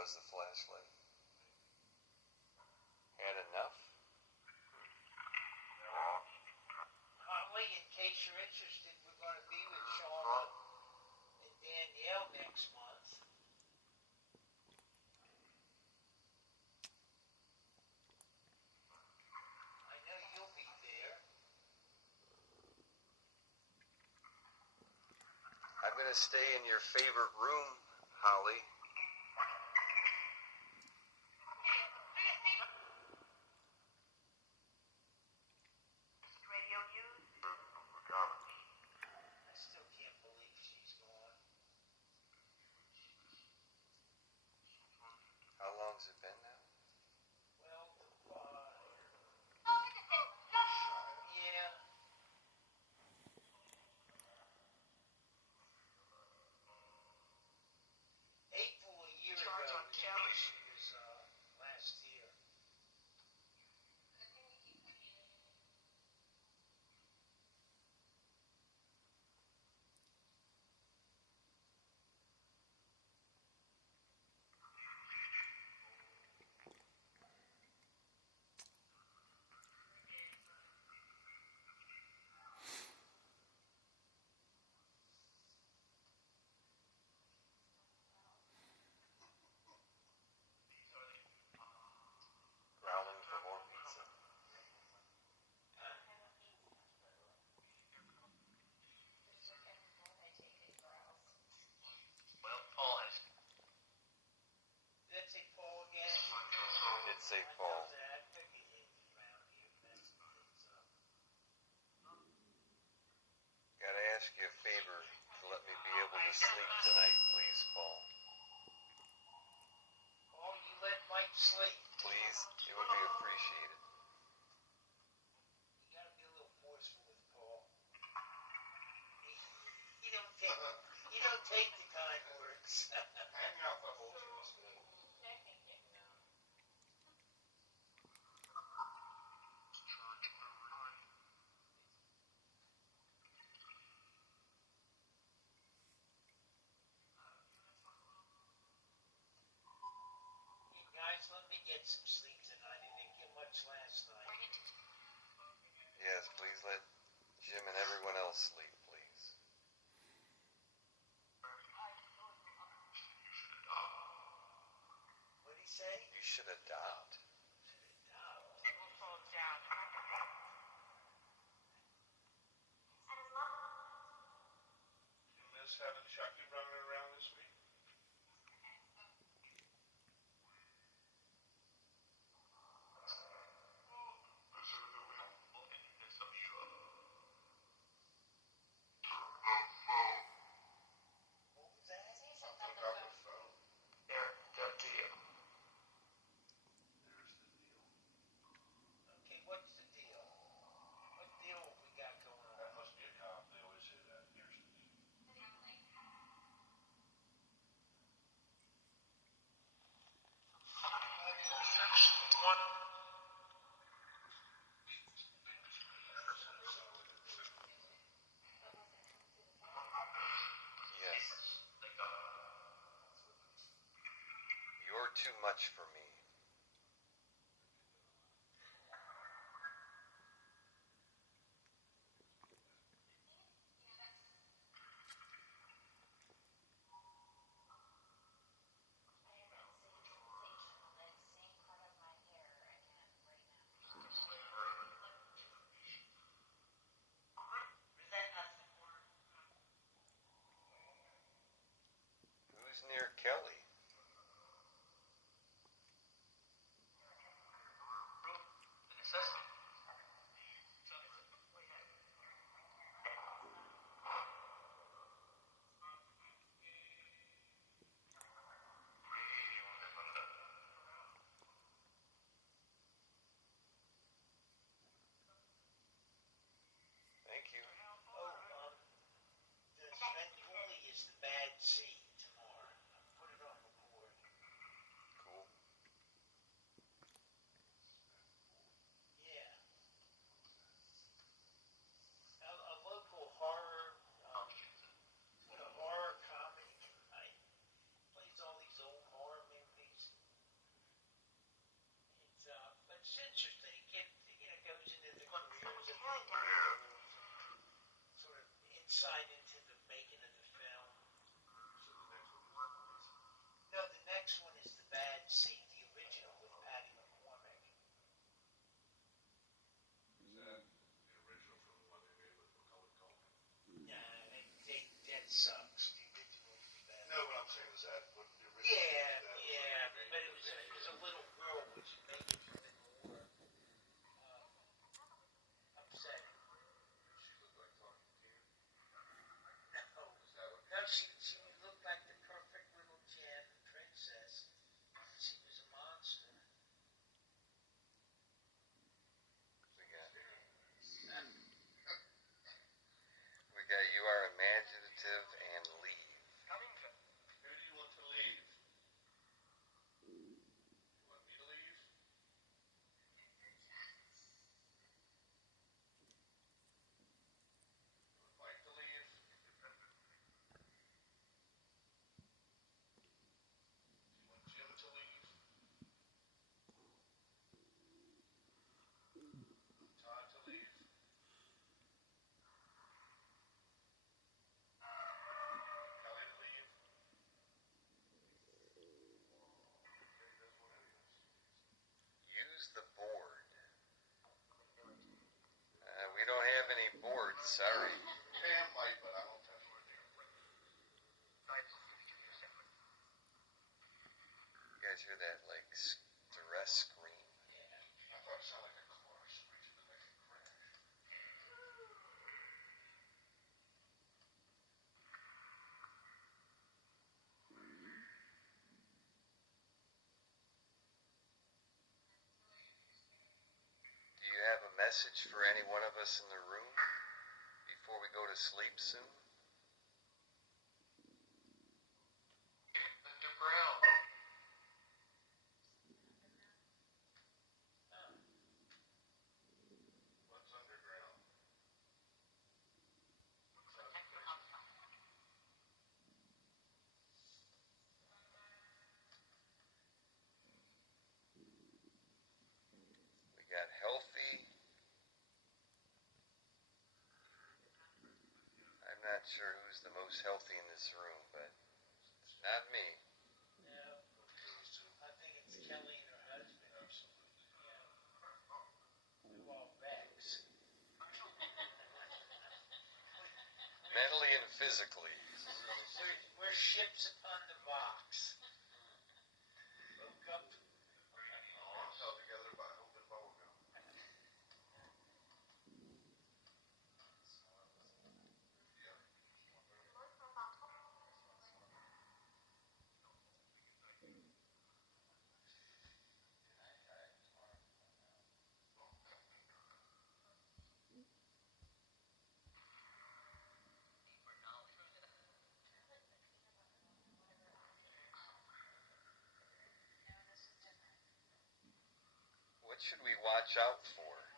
was the flashlight? Had enough? Holly, in case you're interested, we're going to be with Shauna and Danielle next month. I know you'll be there. I'm going to stay in your favorite room, Holly. I still can't believe she's gone. How long's it been now? Well, yeah. April a year ago, she was last year. Growling for more pizza? Did it say Paul again? Did say Paul. Gotta ask you a favor to let me be able to sleep tonight, please, Paul. Paul, you let Mike sleep. Please, it would be appreciated. You gotta be a little forceful with Paul. You don't take the kind words. Hanging out the whole Tuesday. You guys, let me get some sleep tonight. I didn't get much last night. Yes, please let Jim and everyone else sleep, please. What'd he say? You should adopt. You miss having Chucky running around this week? What was that? Something about the phone. There's the deal. Okay, what's the deal? What deal have we got going on? That must be a cop. They always say that. Here's the deal. Yes. You're too much for me. Who's near Kelly? Thank you. Oh, the Svengoolie is the bad seed tomorrow. Put it on the board. Cool. Yeah. A local horror, a horror comedy night. Plays all these old horror movies. don't have any boards, sorry. Pam might, but I don't touch it. You guys hear that, like, stress scream? I thought it sounded like a car screeching to make it crash. Do you have a message for any one of us in the room before we go to sleep soon? Underground. What's underground? We got healthy. I'm not sure who's the most healthy in this room, but it's not me. No, I think it's Kelly and her husband. Absolutely. Yeah. We're all wrecks. Mentally and physically. We're ships upon the rocks. Woke up. All held together by hope and bubblegum. Yeah. What should we watch out for?